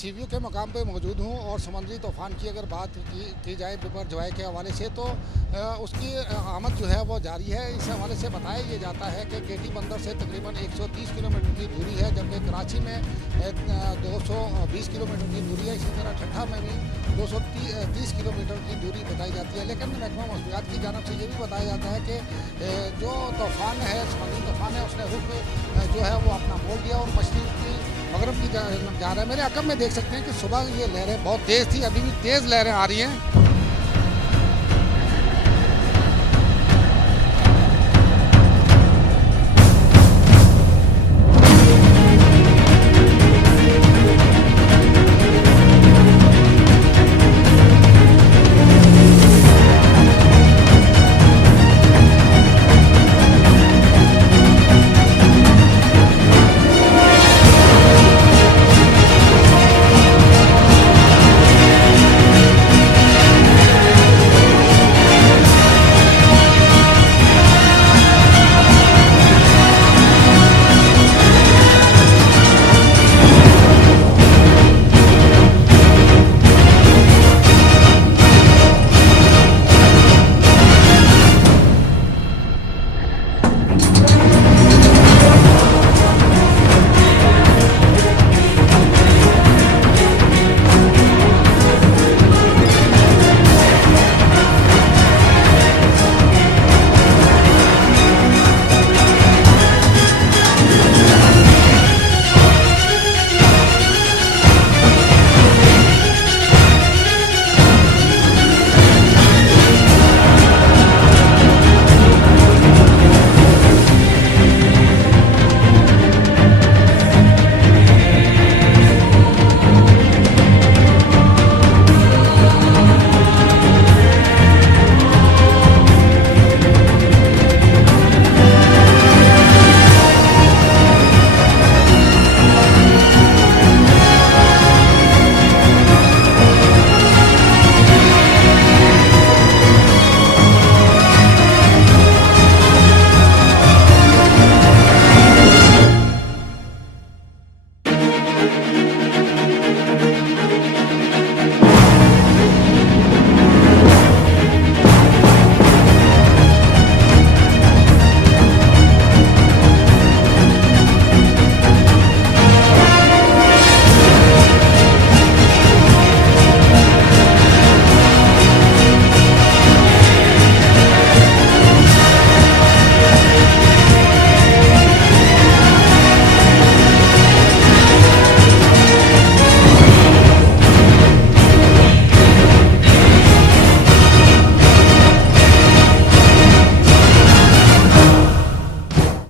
सीवीओ के मकाम पे मौजूद हूँ और समुद्री तूफान की अगर बात की जाए बिपरजॉय के हवाले से तो उसकी आमद जो है वो जारी है। इस हवाले से बताया ये जाता है कि केटी बंदर से तकरीबन 130 किलोमीटर की दूरी है, जबकि कराची में 220 किलोमीटर की दूरी है। इसी तरह ठट्ठा में भी 230 किलोमीटर की दूरी बताई जाती है। लेकिन महकमा मौसमियात की जानब से ये भी बताया जाता है कि जो तूफान है, समुद्री तूफान है, उसने रुख जो है वो अपना मोड़ दिया और मशरक़ की मगरब की जा रहा है। मेरे अकब में देख सकते हैं कि सुबह ये लहरें बहुत तेज़ थी, अभी भी तेज़ लहरें आ रही हैं।